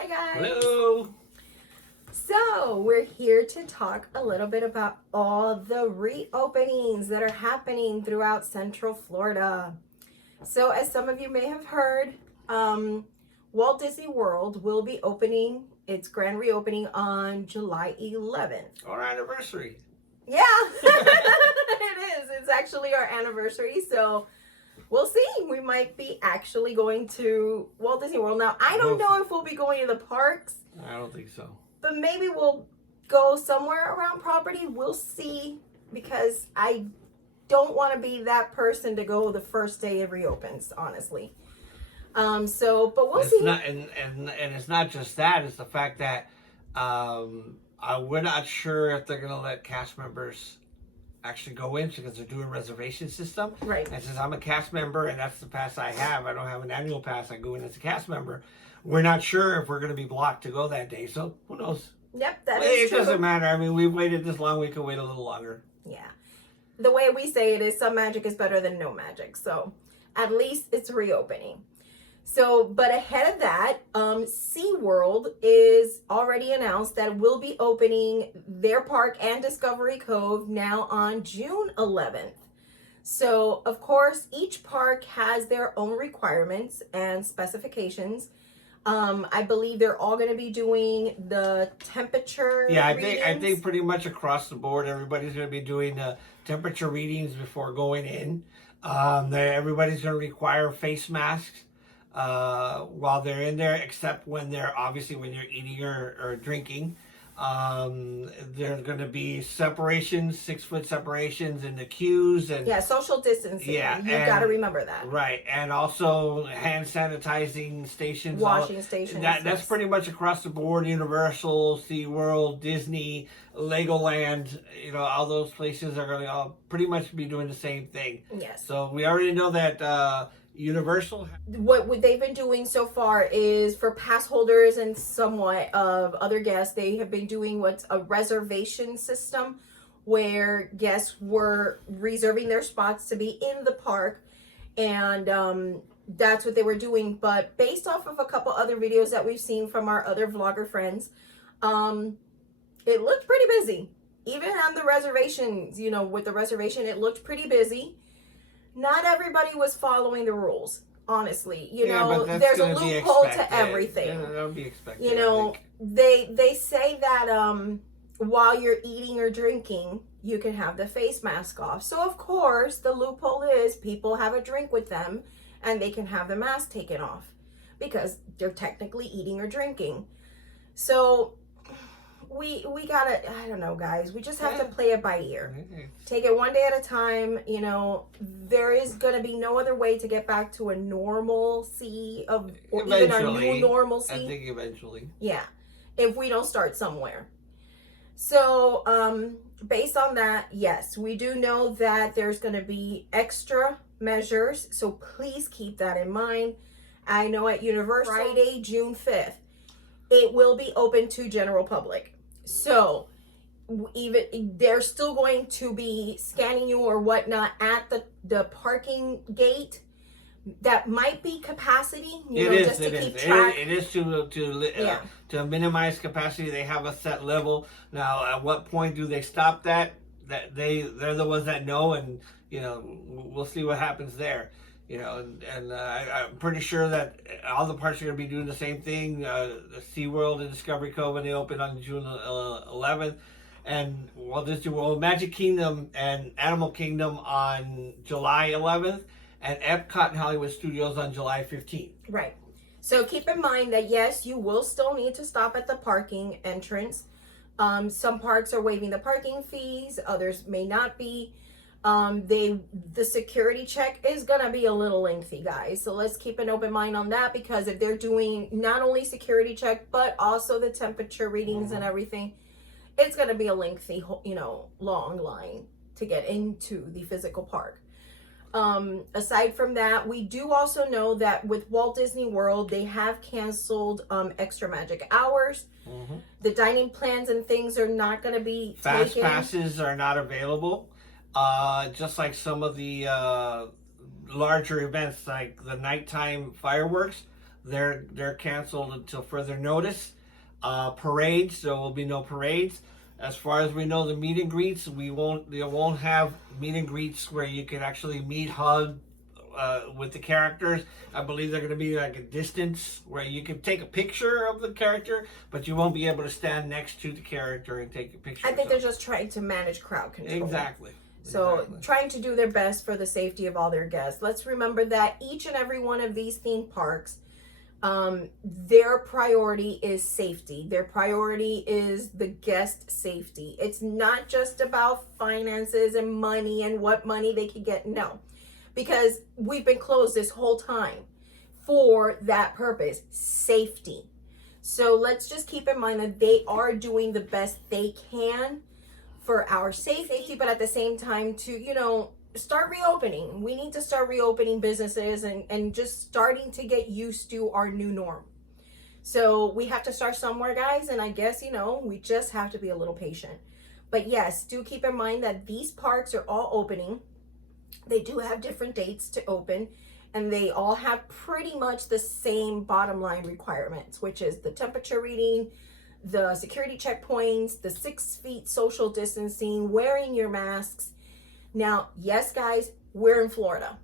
Hi guys. Hello. So we're here to talk a little bit about all the reopenings that are happening throughout Central Florida. So as some of you may have heard, Walt Disney World will be opening its grand reopening on July 11th. Our anniversary. Yeah, it is. It's actually our anniversary. So we'll see. We might be actually going to Walt Disney World. Now, I don't know if we'll be going to the parks. I don't think so. But maybe we'll go somewhere around property. We'll see, because I don't want to be that person to go the first day it reopens, honestly. But we'll see. Not, and it's not just that. It's the fact that we're not sure if they're going to let cast members actually go in, because they're doing reservation system. Right. And since I'm a cast member and that's the pass I have, I don't have an annual pass. I go in as a cast member. We're not sure if we're going to be blocked to go that day. So who knows? Yep, that is true. It doesn't matter. I mean, we've waited this long. We can wait a little longer. Yeah. The way we say it is, some magic is better than no magic. So at least it's reopening. So, but ahead of that, SeaWorld is already announced that will be opening their park and Discovery Cove now on June 11th. So, of course, each park has their own requirements and specifications. I believe they're all going to be doing the temperature readings. I think pretty much across the board, everybody's going to be doing the temperature readings before going in. Everybody's going to require face masks while they're in there, except when they're you're eating or drinking. There's going to be separations, 6-foot separations in the queues, and social distancing. Yeah, you got to remember that. Right, and also hand sanitizing stations, washing stations. That's pretty much across the board. Universal, SeaWorld, Disney, Legoland. All those places are going to all pretty much be doing the same thing. Yes. So we already know that. Universal. What they've been doing so far is, for pass holders and somewhat of other guests, they have been doing what's a reservation system, where guests were reserving their spots to be in the park, and that's what they were doing. But based off of a couple other videos that we've seen from our other vlogger friends, it looked pretty busy. Even on the reservations, with the reservation, it looked pretty busy. Not everybody was following the rules, honestly. There's a loophole to everything. Yeah, that'll be expected. They say that while you're eating or drinking, you can have the face mask off. So of course, the loophole is people have a drink with them and they can have the mask taken off, because they're technically eating or drinking. So we gotta, I don't know, guys, we just have to play it by ear. Take it one day at a time. There is gonna be no other way to get back to a normalcy or even our new normalcy. I think eventually. Yeah, if we don't start somewhere. So based on that, yes, we do know that there's gonna be extra measures, so please keep that in mind. I know at Universal, Friday, June 5th, it will be open to general public. So even they're still going to be scanning you or whatnot at the parking gate. That might be capacity, just to keep track. It is to minimize capacity. They have a set level. Now, at what point do they stop that? They're the ones that know, and we'll see what happens there. I'm pretty sure that all the parks are going to be doing the same thing. SeaWorld and Discovery Cove, when they open on June 11th. And Walt Disney World, Magic Kingdom, and Animal Kingdom on July 11th. And Epcot and Hollywood Studios on July 15th. Right. So keep in mind that, yes, you will still need to stop at the parking entrance. Some parks are waiving the parking fees. Others may not be. The security check is gonna be a little lengthy, guys, so let's keep an open mind on that, because if they're doing not only security check but also the temperature readings and everything, it's gonna be a lengthy, long line to get into the physical park. Aside from that, we do also know that with Walt Disney World, they have canceled extra magic hours. The dining plans and things are not going to be fast taken. Passes are not available. Just like some of the larger events, like the nighttime fireworks, they're canceled until further notice. Parades, there will be no parades. As far as we know, the meet and greets, they won't have meet and greets where you can actually meet, hug with the characters. I believe they're going to be like a distance where you can take a picture of the character, but you won't be able to stand next to the character and take a picture. I think they're just trying to manage crowd control. Exactly. So trying to do their best for the safety of all their guests. Let's remember that each and every one of these theme parks, their priority is safety. Their priority is the guest safety. It's not just about finances and money and what money they can get. No, because we've been closed this whole time for that purpose, safety. So let's just keep in mind that they are doing the best they can for our safety, but at the same time to, start reopening. We need to start reopening businesses and just starting to get used to our new norm. So we have to start somewhere, guys, and I guess, we just have to be a little patient. But yes, do keep in mind that these parks are all opening. They do have different dates to open, and they all have pretty much the same bottom line requirements, which is the temperature reading, the security checkpoints, the 6 feet social distancing, wearing your masks. Now, yes, guys, we're in Florida.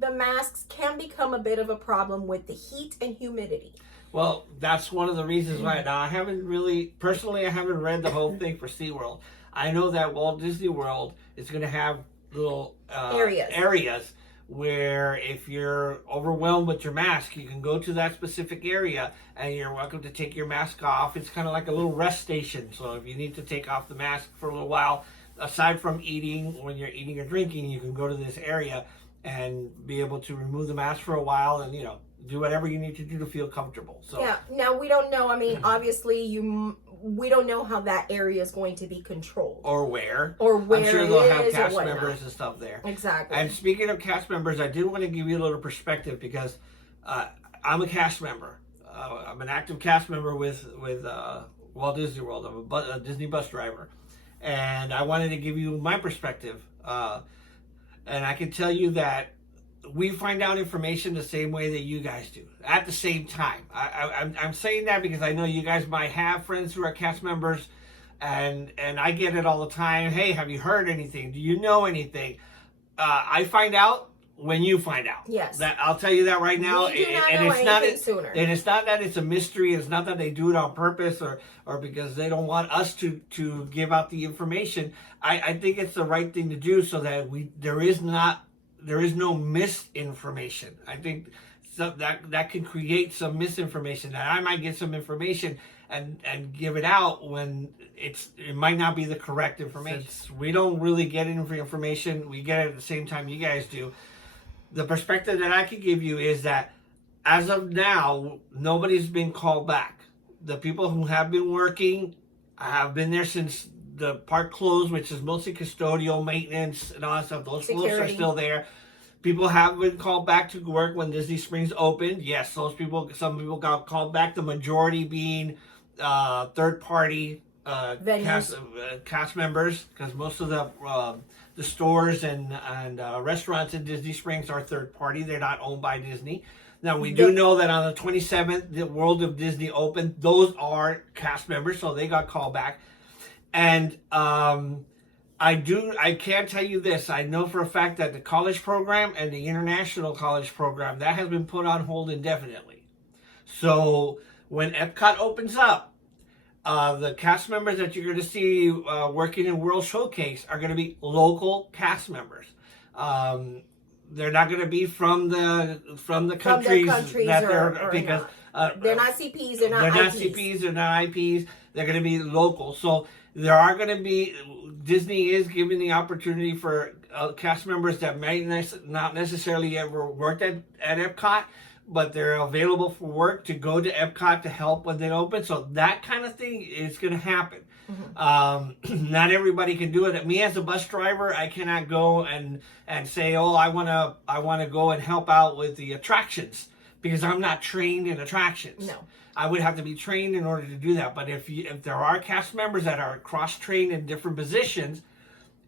The masks can become a bit of a problem with the heat and humidity. Well, that's one of the reasons why. Now, I haven't read the whole thing for SeaWorld. I know that Walt Disney World is going to have little areas where if you're overwhelmed with your mask, you can go to that specific area and you're welcome to take your mask off. It's kind of like a little rest station. So if you need to take off the mask for a little while, aside from eating, when you're eating or drinking, you can go to this area and be able to remove the mask for a while and, do whatever you need to do to feel comfortable. So yeah, now we don't know. I mean, obviously we don't know how that area is going to be controlled. Or where I'm sure they'll have cast members and stuff there. Exactly. And speaking of cast members, I do want to give you a little perspective because I'm a cast member. I'm an active cast member with Walt Disney World. I'm a Disney bus driver. And I wanted to give you my perspective. And I can tell you that we find out information the same way that you guys do at the same time. I'm saying that because I know you guys might have friends who are cast members, and I get it all the time. Hey, have you heard anything? Do you know anything? I find out when you find out. Yes. That I'll tell you that right now. We do not know anything sooner. And it's not that it's a mystery. It's not that they do it on purpose or because they don't want us to give out the information. I think it's the right thing to do so that there is no misinformation. I think that can create some misinformation. That I might get some information and give it out when it might not be the correct information. Since we don't really get information, we get it at the same time you guys do. The perspective that I can give you is that as of now, nobody's been called back. The people who have been working have been there since the park closed, which is mostly custodial, maintenance, and all that stuff. Those folks are still there. People have been called back to work when Disney Springs opened. Yes, some people got called back. The majority being third-party cast members, because most of the stores and restaurants in Disney Springs are third-party. They're not owned by Disney. Now, we do know that on the 27th, the World of Disney opened. Those are cast members, so they got called back. And I can tell you this. I know for a fact that the college program and the international college program, that has been put on hold indefinitely. So when Epcot opens up, the cast members that you're going to see working in World Showcase are going to be local cast members. They're not going to be from the countries that they're not CPs, they're not IPs. They're not IPs. They're going to be local. So there are going to be, Disney is giving the opportunity for cast members that may not necessarily ever worked at Epcot, but they're available for work to go to Epcot to help when they open. So that kind of thing is going to happen. Mm-hmm. Not everybody can do it. Me as a bus driver, I cannot go and say, oh, I want to go and help out with the attractions because I'm not trained in attractions. No. I would have to be trained in order to do that. But if there are cast members that are cross-trained in different positions,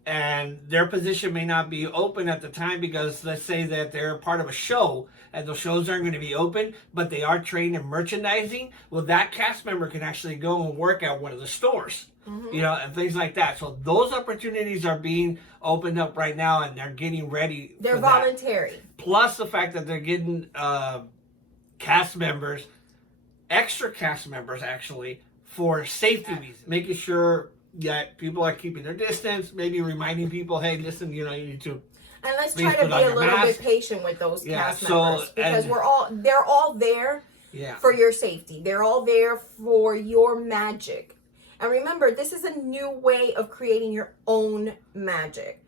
and their position may not be open at the time because let's say that they're part of a show and those shows aren't going to be open, but they are trained in merchandising. Well, that cast member can actually go and work at one of the stores, you know, and things like that. So those opportunities are being opened up right now, and they're getting ready. They're for voluntary. That. Plus the fact that they're getting cast members, extra cast members actually, for safety reasons, making sure that people are keeping their distance, maybe reminding people, hey, listen, you know, you need to. And let's try to be a little bit patient with those cast members, because they're all there for your safety. They're all there for your magic. And remember, this is a new way of creating your own magic.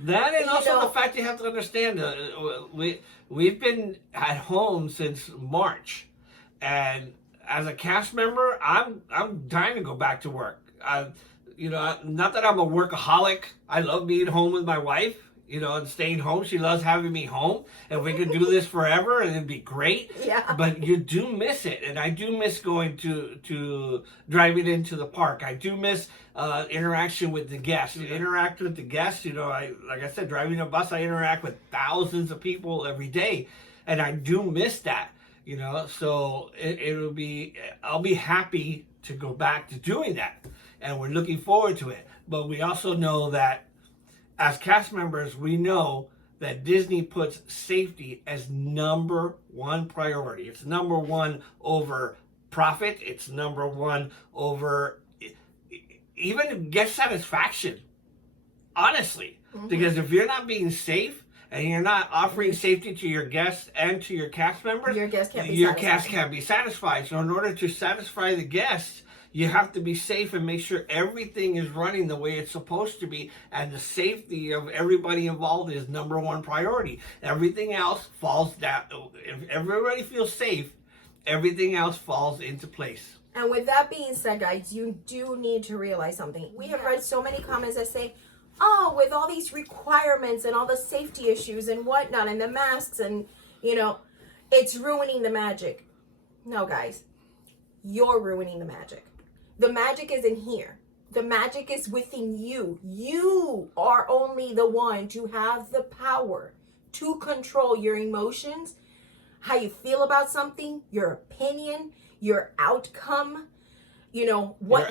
That, and also the fact you have to understand, we've been at home since March, and as a cast member, I'm dying to go back to work. You know, not that I'm a workaholic. I love being home with my wife, you know, and staying home. She loves having me home, and we could do this forever, and it'd be great. Yeah. But you do miss it, and I do miss going to driving into the park. I do miss interaction with the guests. You interact with the guests. You know, like I said, driving a bus, I interact with thousands of people every day, and I do miss that. You know, so I'll be happy to go back to doing that. And we're looking forward to it. But we also know that as cast members, we know that Disney puts safety as number one priority. It's number one over profit. It's number one over even guest satisfaction. Honestly. Because if you're not being safe and you're not offering safety to your guests and to your cast members, your guest can't be satisfied. So in order to satisfy the guests, you have to be safe and make sure everything is running the way it's supposed to be, and the safety of everybody involved is number one priority. Everything else falls down. If everybody feels safe, everything else falls into place. And with that being said, guys, you do need to realize something. We have read so many comments that say, oh, with all these requirements and all the safety issues and whatnot and the masks and, you know, it's ruining the magic. No, guys, you're ruining the magic. The magic isn't here. The magic is within you. You are only the one to have the power to control your emotions, how you feel about something, your opinion, your outcome, you know, what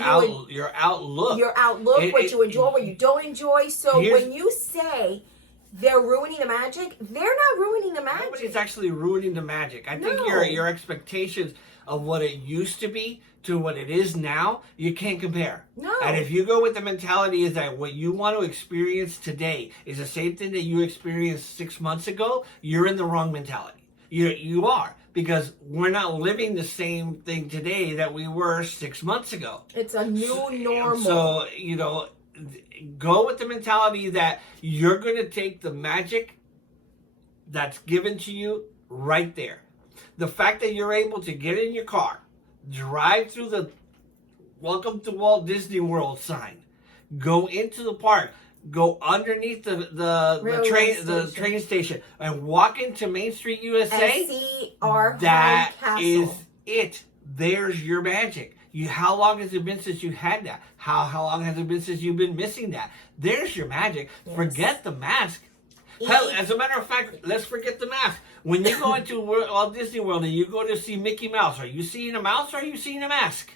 your outlook, what you enjoy, what you don't enjoy. So when you say they're ruining the magic, they're not ruining the magic. Nobody's actually ruining the magic. I think your expectations of what it used to be to what it is now, you can't compare. No. And if you go with the mentality is that what you want to experience today is the same thing that you experienced 6 months ago, you're in the wrong mentality. You are. Because we're not living the same thing today that we were 6 months ago. It's a new normal. So, you know, go with the mentality that you're going to take the magic that's given to you right there. The fact that you're able to get in your car, drive through the Welcome to Walt Disney World sign, go into the park, go underneath the train station, and walk into Main Street USA. And see our that castle. Is it. There's your magic. How long has it been since you had that? How long has it been since you've been missing that? There's your magic. Yes. Forget the mask. Hell, as a matter of fact, let's forget the mask. When you go into Walt Disney World and you go to see Mickey Mouse, are you seeing a mouse or are you seeing a mask?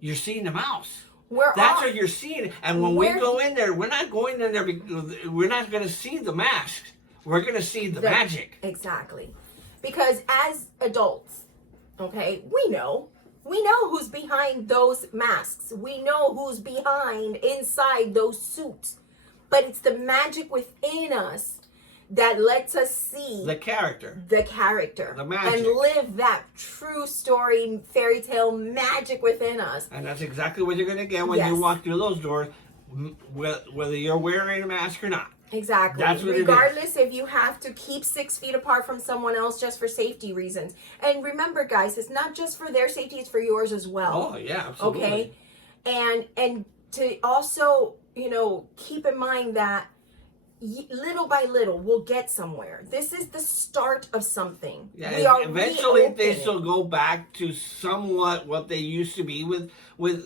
You're seeing a mouse. That's what you're seeing. And when we go in there, we're not going in there because we're not going to see the mask. We're going to see the magic. Exactly. Because as adults, okay, we know who's behind those masks. We know who's inside those suits. But it's the magic within us that lets us see the character, the magic, and live that true story, fairy tale magic within us. And that's exactly what you're going to get when you walk through those doors, whether you're wearing a mask or not. Exactly. That's what regardless if you have to keep 6 feet apart from someone else just for safety reasons. And remember, guys, it's not just for their safety; it's for yours as well. Oh yeah, absolutely. Okay, and to also, you know, keep in mind that little by little we'll get somewhere. This is the start of something. Yeah, eventually they still go back to somewhat what they used to be with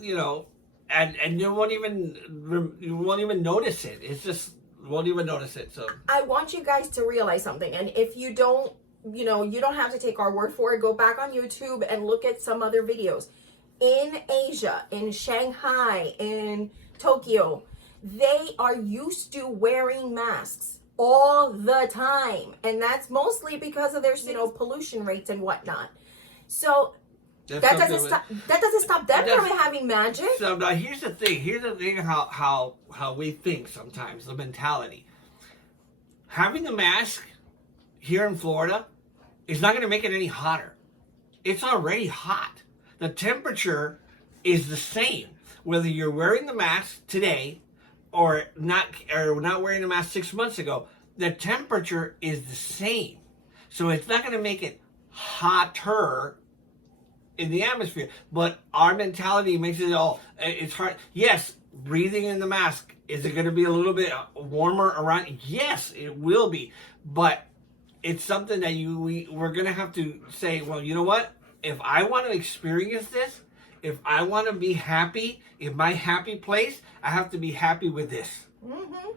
you know, and you won't even notice it. It's just won't even notice it. So I want you guys to realize something, and if you don't, you don't have to take our word for it. Go back on YouTube and look at some other videos. In Asia, in Shanghai, in Tokyo, they are used to wearing masks all the time, and that's mostly because of their pollution rates and whatnot. So that doesn't stop them from having magic. So now here's the thing how we think sometimes, the mentality. Having a mask here in Florida is not going to make it any hotter. It's already hot. The temperature is the same whether you're wearing the mask today or not wearing a mask 6 months ago. The temperature is the same. So it's not going to make it hotter in the atmosphere, but our mentality makes it it's hard. Yes, breathing in the mask, is it going to be a little bit warmer around? Yes, it will be, but it's something that we're going to have to say, well, you know what? If I want to experience this, if I want to be happy in my happy place, I have to be happy with this. Mm-hmm.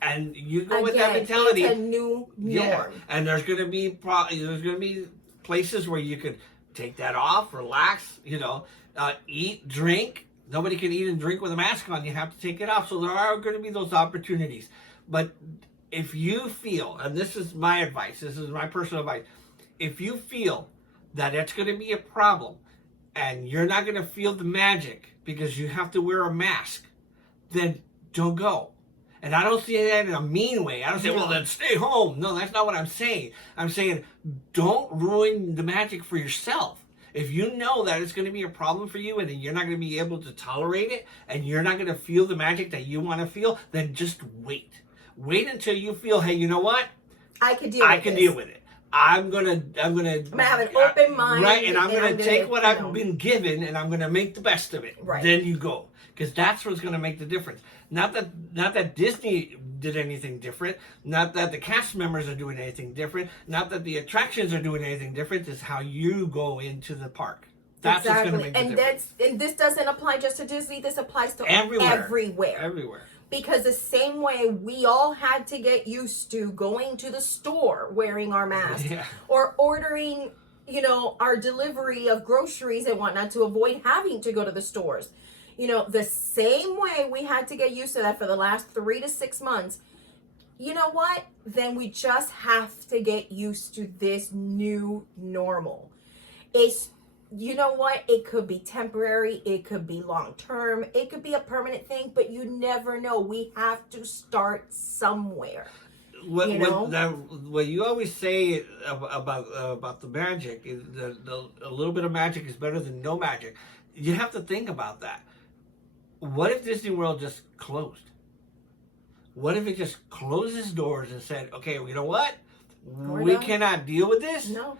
And you go with that mentality. It's a new norm. Yeah. And there's going to be places where you could take that off, relax, eat, drink. Nobody can eat and drink with a mask on. You have to take it off. So there are going to be those opportunities. But if you feel, and this is my advice, this is my personal advice, if you feel that it's going to be a problem and you're not going to feel the magic because you have to wear a mask, then don't go. And I don't see that in a mean way. I don't say, well, then stay home. No, that's not what I'm saying. I'm saying don't ruin the magic for yourself. If you know that it's going to be a problem for you and you're not going to be able to tolerate it and you're not going to feel the magic that you want to feel, then just wait. Wait until you feel, hey, you know what? I can deal with it. I'm gonna have an open mind. Right, and I'm gonna take what I've been given and I'm gonna make the best of it. Right. Then you go. Because that's what's gonna make the difference. Not that Disney did anything different, not that the cast members are doing anything different, not that the attractions are doing anything different, it's how you go into the park. That's what's gonna make the difference. And this doesn't apply just to Disney, this applies to everywhere. Because the same way we all had to get used to going to the store wearing our masks or ordering, our delivery of groceries and whatnot to avoid having to go to the stores. The same way we had to get used to that for the last 3 to 6 months. You know what? Then we just have to get used to this new normal. You know what? It could be temporary. It could be long term. It could be a permanent thing, but you never know. We have to start somewhere. What you always say about the magic is a little bit of magic is better than no magic. You have to think about that. What if Disney World just closed? What if it just closed its doors and said, okay, you know what? We cannot deal with this. No.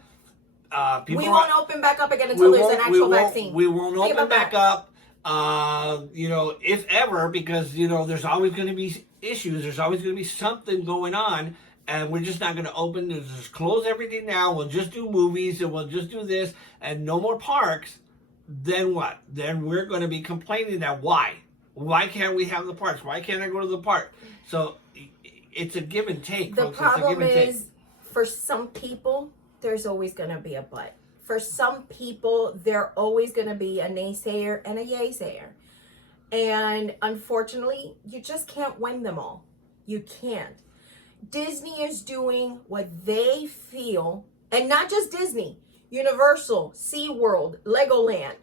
We won't open back up again until there's an actual vaccine. We won't open back up, if ever, because, there's always going to be issues. There's always going to be something going on, and we're just not going to open. Just close everything now. We'll just do movies, and we'll just do this, and no more parks. Then what? Then we're going to be complaining that why? Why can't we have the parks? Why can't I go to the park? So it's a give and take. The problem is, for some people, there's always going to be a but. For some people, there always going to be a naysayer and a yaysayer. And unfortunately, you just can't win them all. You can't. Disney is doing what they feel, and not just Disney, Universal, SeaWorld, Legoland,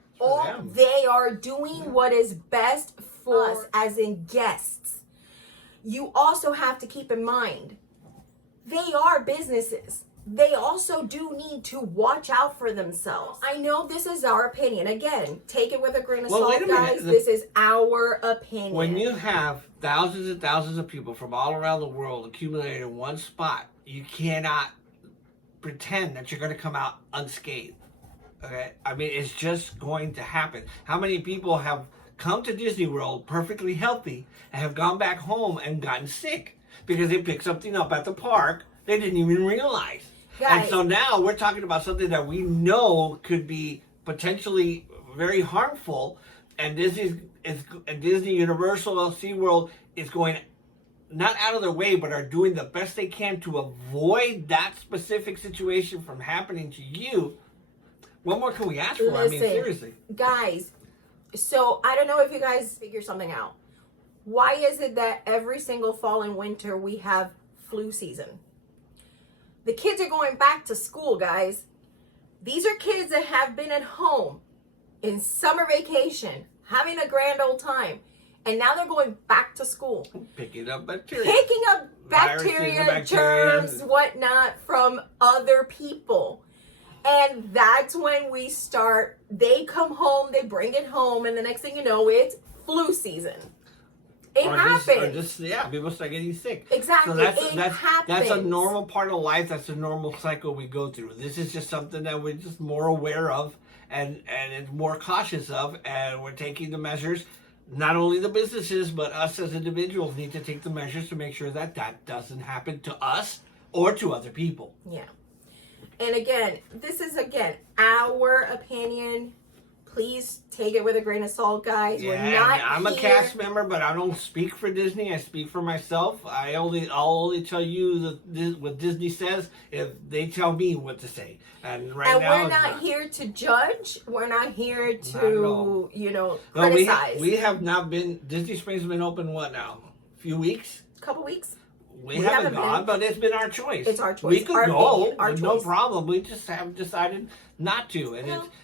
they are doing what is best for us as in guests. You also have to keep in mind, they are businesses. They also do need to watch out for themselves. I know this is our opinion. Again, take it with a grain of salt, guys. This is our opinion. When you have thousands and thousands of people from all around the world accumulated in one spot, you cannot pretend that you're going to come out unscathed. Okay? I mean, it's just going to happen. How many people have come to Disney World perfectly healthy and have gone back home and gotten sick because they picked something up at the park they didn't even realize? Guys. And so now we're talking about something that we know could be potentially very harmful, and Disney, Universal, SeaWorld is going not out of their way, but are doing the best they can to avoid that specific situation from happening to you. What more can we ask for? Listen, I mean, seriously. Guys, so I don't know if you guys figure something out. Why is it that every single fall and winter we have flu season? The kids are going back to school, guys. These are kids that have been at home in summer vacation, having a grand old time. And now they're going back to school. Picking up bacteria. Picking up bacteria, germs, whatnot from other people. And that's when we start, they come home, they bring it home, and the next thing you know, it's flu season. It happens. People start getting sick. Exactly. So it happens. That's a normal part of life. That's a normal cycle we go through. This is just something that we're just more aware of and more cautious of, and we're taking the measures. Not only the businesses, but us as individuals need to take the measures to make sure that that doesn't happen to us or to other people. Yeah. And again, this is, our opinion. Please take it with a grain of salt, guys. Yeah, We're not I'm a cast member, but I don't speak for Disney. I speak for myself. I'll only tell you what Disney says if they tell me what to say. And now we're not here to judge. We're not here to, criticize. We have not been. Disney Springs has been open what now? A few weeks? A couple weeks. We haven't gone, but it's been our choice. It's our choice. We could go, with no problem. We just have decided not to,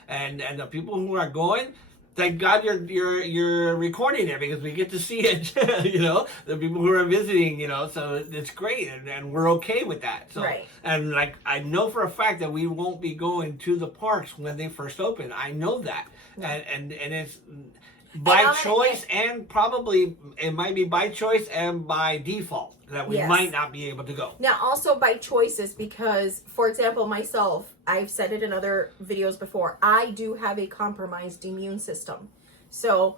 and and the people who are going, thank God you're recording it because we get to see it. The people who are visiting, so it's great, and we're okay with that. So, right. And like I know for a fact that we won't be going to the parks when they first open. I know that, and it's. By choice, and probably it might be by choice and by default that we might not be able to go. Now, also by choices, because, for example, myself, I've said it in other videos before, I do have a compromised immune system. So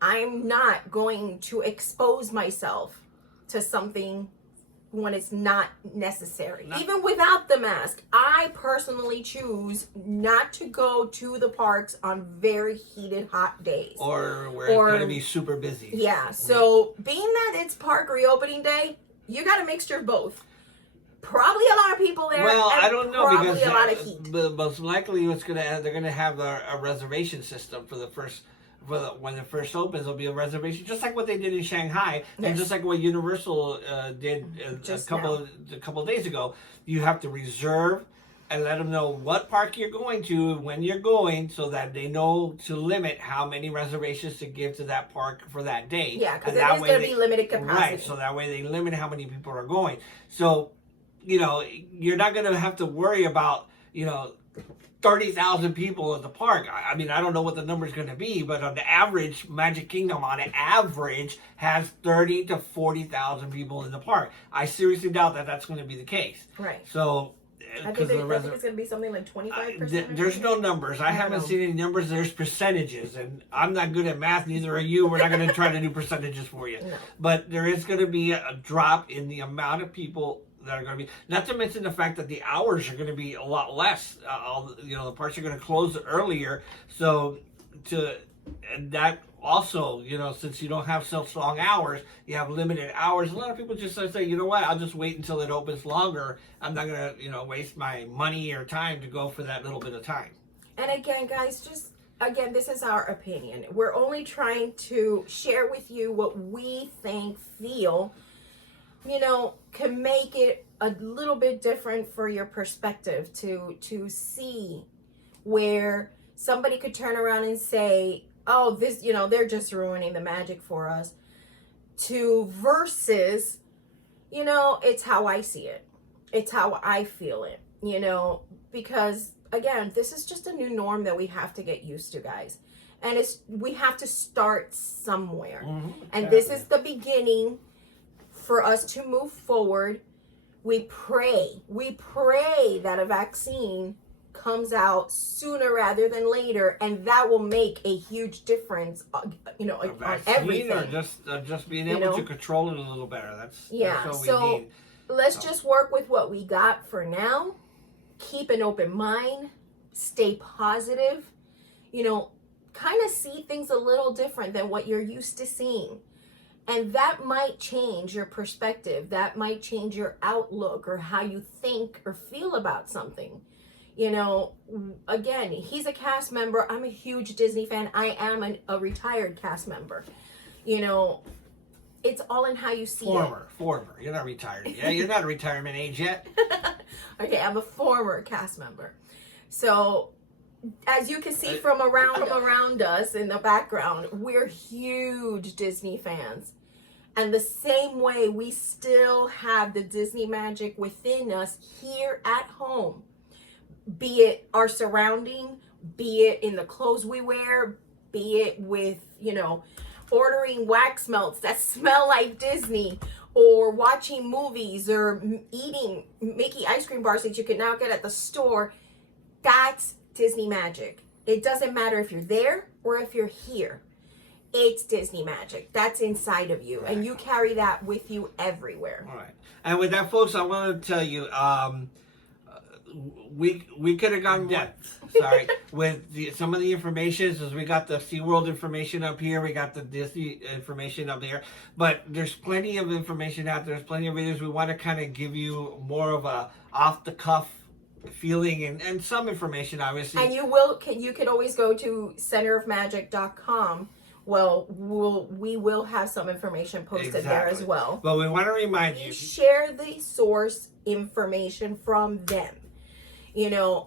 I'm not going to expose myself to something when it's not necessary. Even without the mask, I personally choose not to go to the parks on very heated, hot days. Or where it's going to be super busy. Yeah, so being that it's park reopening day, you got a mixture of both. Probably a lot of people there. Well, I don't know probably because a lot of heat. Most likely they're going to have a reservation system for the first. When it first opens, there'll be a reservation, just like what they did in Shanghai, and just like what Universal did a couple of days ago. You have to reserve and let them know what park you're going to, when you're going, so that they know to limit how many reservations to give to that park for that day. Yeah, because it is going to be limited capacity. Right, so that way they limit how many people are going. So, you're not going to have to worry about, 30,000 people at the park. I mean, I don't know what the number is going to be, but on the average, Magic Kingdom on average has 30 to 40,000 people in the park. I seriously doubt that that's going to be the case. Right. So, I think it's going to be something like 25%. There's no numbers. I haven't seen any numbers. There's percentages, and I'm not good at math. Neither are you. We're not going to try to do percentages for you. No. But there is going to be a drop in the amount of people that are going to be, not to mention the fact that the hours are going to be a lot less. The parks are going to close earlier, so and that also, since you don't have such long hours, you have limited hours. A lot of people just say, you know what, I'll just wait until it opens longer. I'm not going to waste my money or time to go for that little bit of time. And again, guys, this is our opinion. We're only trying to share with you what we feel can make it a little bit different for your perspective to see where somebody could turn around and say, oh, this, they're just ruining the magic for us, versus, it's how I see it. It's how I feel it, because again, this is just a new norm that we have to get used to, guys. And we have to start somewhere. Mm-hmm. And this is the beginning for us to move forward. We pray that a vaccine comes out sooner rather than later, and that will make a huge difference, on everything. Or just being able to control it a little better. That's what we need. Let's just work with what we got for now. Keep an open mind. Stay positive. kind of see things a little different than what you're used to seeing. And that might change your perspective. That might change your outlook or how you think or feel about something. You know, again, he's a cast member. I'm a huge Disney fan. I am a retired cast member. You know, it's all in how you see Former. You're not retired. Yeah, you're not retirement age yet. Okay, I'm a former cast member. So, as you can see from around us in the background, we're huge Disney fans. And the same way we still have the Disney magic within us here at home. Be it our surrounding, be it in the clothes we wear, be it with, you know, ordering wax melts that smell like Disney, or watching movies, or eating Mickey ice cream bars that you can now get at the store. That's Disney magic. It doesn't matter if you're there or if you're here. It's Disney magic. That's inside of you. Right. And you carry that with you everywhere. All right. And with that, folks, I want to tell you, we could have gone depth. Sorry, with some of the information, as we got the SeaWorld information up here, we got the Disney information up there, but there's plenty of information out there. There's plenty of videos. We want to kind of give you more of a off the cuff feeling and some information, obviously. And you can always go to centerofmagic.com. Well, we will have some information posted there as well. But we want to remind you, share the source information from them. You know,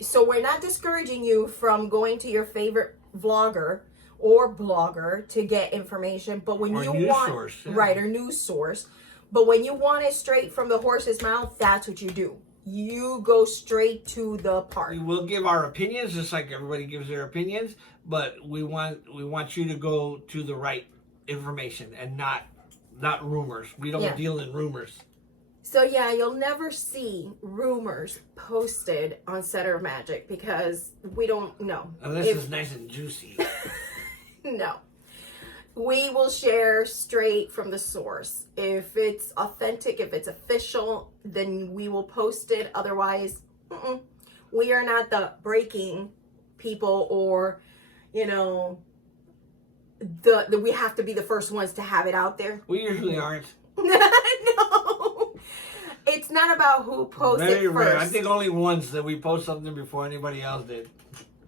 so we're not discouraging you from going to your favorite vlogger or blogger to get information, but when you want right, or news source, but when you want it straight from the horse's mouth, that's what you do. You go straight to the part. We will give our opinions, just like everybody gives their opinions, but we want you to go to the right information and not rumors. We don't deal in rumors. So yeah, you'll never see rumors posted on Center of Magic because we don't know. Unless it's nice and juicy. No. We will share straight from the source. If it's authentic, if it's official, then we will post it. Otherwise, we are not the breaking people, or, you know, the we have to be the first ones to have it out there. We usually aren't. No. It's not about who posts it first. Rare. I think only once that we post something before anybody else did.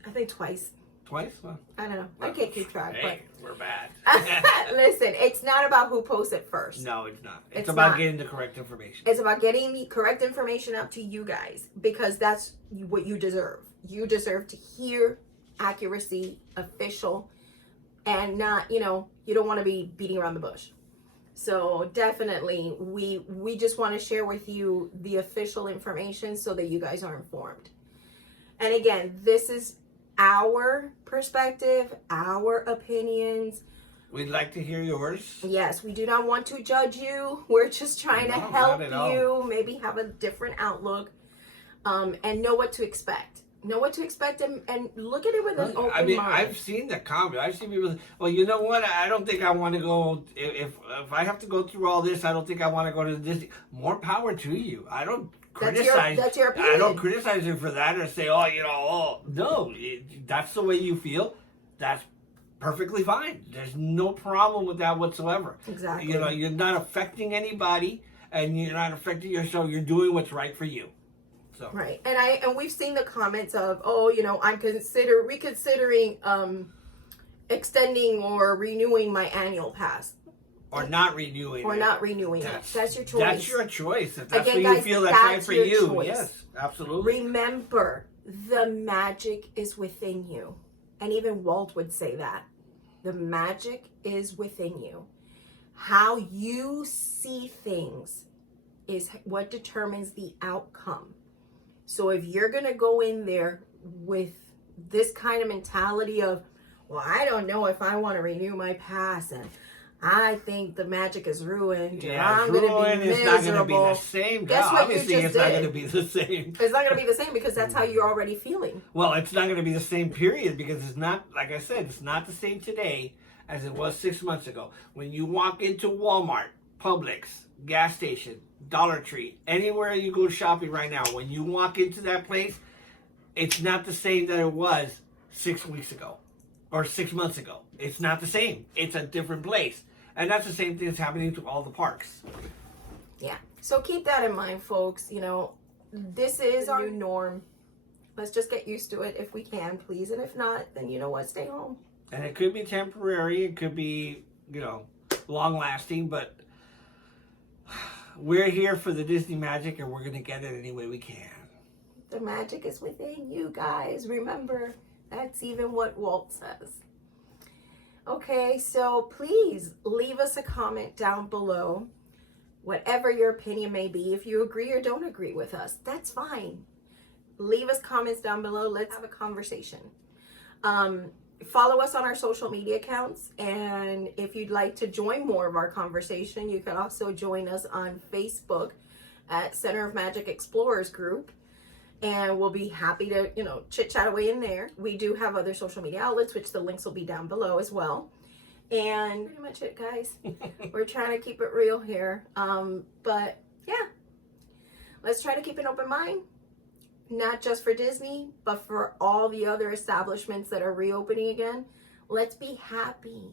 I think twice. Twice? Well, I don't know. I can't keep track. Hey, we're bad. Listen, it's not about who posts it first. No, it's not. It's about getting the correct information. It's about getting the correct information out to you guys, because that's what you deserve. You deserve to hear accuracy, official, and not, you know, you don't want to be beating around the bush. So definitely, we just want to share with you the official information so that you guys are informed. And again, this is our perspective, our opinions. We'd like to hear yours. Yes, we do not want to judge you. We're just trying to help you maybe have a different outlook, and know what to expect. Know what to expect, and look at it with an open mind. I've seen the comment. I've seen people say, well, you know what? I don't think I want to go. If I have to go through all this, I don't think I want to go to Disney. More power to you. I don't criticize. That's your opinion. I don't criticize you for that or say, oh, you know, no. That's the way you feel. That's perfectly fine. There's no problem with that whatsoever. Exactly. You know, you're not affecting anybody, and you're not affecting yourself. You're doing what's right for you. So. Right, and we've seen the comments of, oh, you know, I'm reconsidering extending or renewing my annual pass, or not renewing, it. That's your choice. That's your choice. If that's Again, what you guys, feel that's right for you. Choice. Yes, absolutely. Remember, the magic is within you, and even Walt would say that the magic is within you. How you see things is what determines the outcome. So if you're going to go in there with this kind of mentality of, well, I don't know if I want to renew my pass, and I think the magic is ruined, I'm going to be miserable. It's not going to be the same. Guess what? Obviously, it's not going to be the same. It's not going to be the same because that's how you're already feeling. Well, it's not going to be the same, period, because it's not, like I said, it's not the same today as it was 6 months ago. When you walk into Walmart, Publix, gas station, Dollar Tree, anywhere you go shopping right now, when you walk into that place, it's not the same that it was 6 weeks ago. or 6 months ago. It's not the same. It's a different place. And that's the same thing that's happening to all the parks. Yeah. So keep that in mind, folks. You know, this is our new norm. Let's just get used to it if we can, please. And if not, then you know what? Stay home. And it could be temporary. It could be, you know, long lasting. But we're here for the Disney magic, and we're going to get it any way we can. The magic is within you guys. Remember, that's even what Walt says. Okay, so please leave us a comment down below. Whatever your opinion may be, if you agree or don't agree with us, that's fine. Leave us comments down below. Let's have a conversation. Follow us on our social media accounts, and if you'd like to join more of our conversation, you can also join us on Facebook at Center of Magic Explorers Group, and we'll be happy to, you know, chit chat away in there. We do have other social media outlets, which the links will be down below as well. And pretty much it, guys. We're trying to keep it real here. But yeah, let's try to keep an open mind, not just for Disney, but for all the other establishments that are reopening again. Let's be happy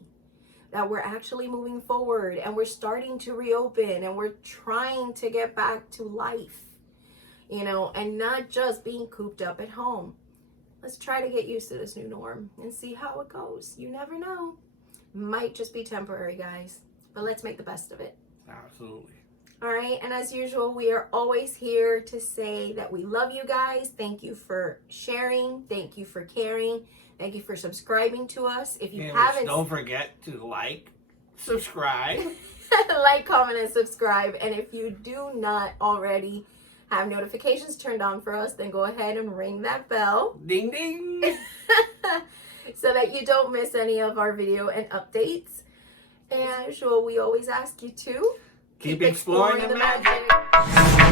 that we're actually moving forward and we're starting to reopen and we're trying to get back to life, you know, and not just being cooped up at home. Let's try to get used to this new norm and see how it goes. You never know. Might just be temporary, guys, but let's make the best of it. Absolutely. All right, and as usual, we are always here to say that we love you guys. Thank you for sharing. Thank you for caring. Thank you for subscribing to us. If you haven't, don't forget to like, subscribe, like, comment, and subscribe. And if you do not already have notifications turned on for us, then go ahead and ring that bell. Ding ding. So that you don't miss any of our video and updates. And as usual, we always ask you to keep exploring the magic.